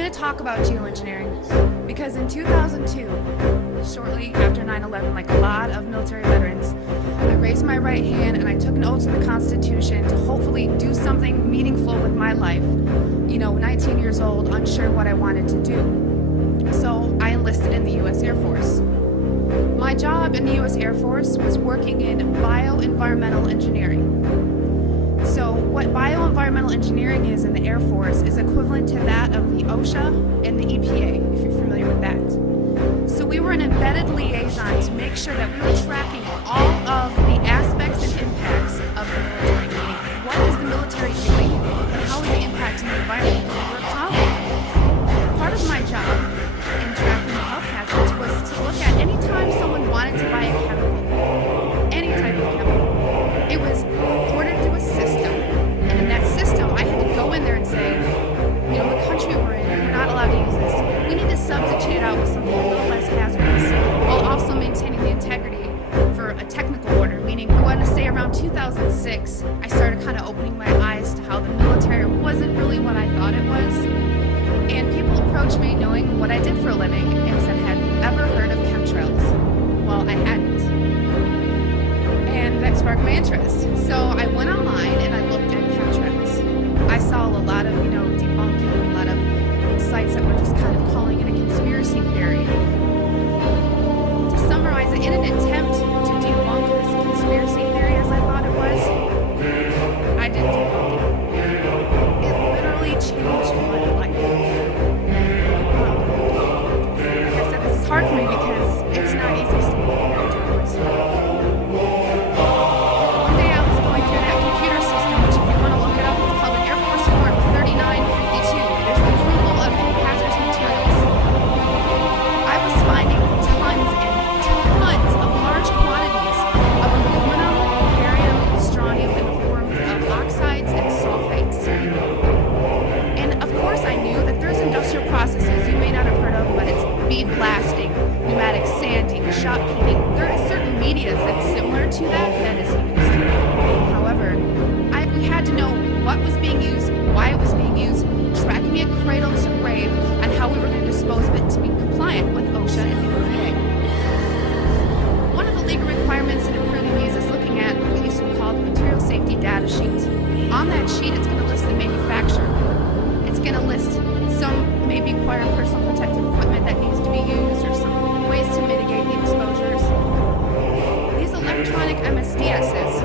going to talk about geoengineering because in 2002, shortly after 9/11, like a lot of military veterans, I raised my right hand and I took an oath to the Constitution to hopefully do something meaningful with my life. 19 years old, unsure what I wanted to do. So I enlisted in the U.S. Air Force. My job in the U.S. Air Force was working in bioenvironmental engineering. So what bioenvironmental engineering is in the Air Force is equivalent to that of the u.s.a. and the EPA, if you're familiar with that. So we were an embedded liaison to make sure that we were tracking all of the aspects and impacts of the military, meaning what is the military doing and how is it impacting the environment that we're accomplishing. Part of my job in tracking the health hazards was to look at any time someone wanted to buy a chemical, any type of chemical. It was ordered through a system, and in that system, I had to go in there and say, the country we're in, we're not allowed to use this. We need to substitute it out with something a little less hazardous, while also maintaining the integrity for a technical order, meaning I want to say around 2006, I started kind of opening my eyes to how the military wasn't really what I thought it was. And people approached me knowing what I did for a living and said, have you ever heard of chemtrails? Well, I hadn't. And that sparked my interest. So I went online and I looked at chemtrails. I saw a lot of, debunking, a lot of sites that were just kind of calling it a conspiracy theory. To summarize it, in an attempt to debunk this conspiracy theory as I thought it was, I didn't debunk it. It literally changed my life. Like I said, this is hard for me because it's not easy staying here and telling my story. One day I was going through that computer system, which if you want to look it up, it's called an Air Force Form 3952. It is the approval of hazardous materials. I was finding tons and tons of large quantities of aluminum, barium, strontium in the form of oxides and sulfates. And of course I knew that there's industrial processes you may not have heard of, but it's bead blasting, pneumatic sanding, shot peening. There are certain medias that's similar to that is used. However, we had to know what was being used, why it was being used, tracking it cradle to grave, and how we were going to dispose of it to be compliant with OSHA and the EPA. One of the legal requirements in approving these is looking at what used to be called the material safety data sheet. On that sheet, it's going to list the manufacturer. It's going to list some may require personal protective equipment that needs to be used or some ways to mitigate the exposures. These electronic MSDSs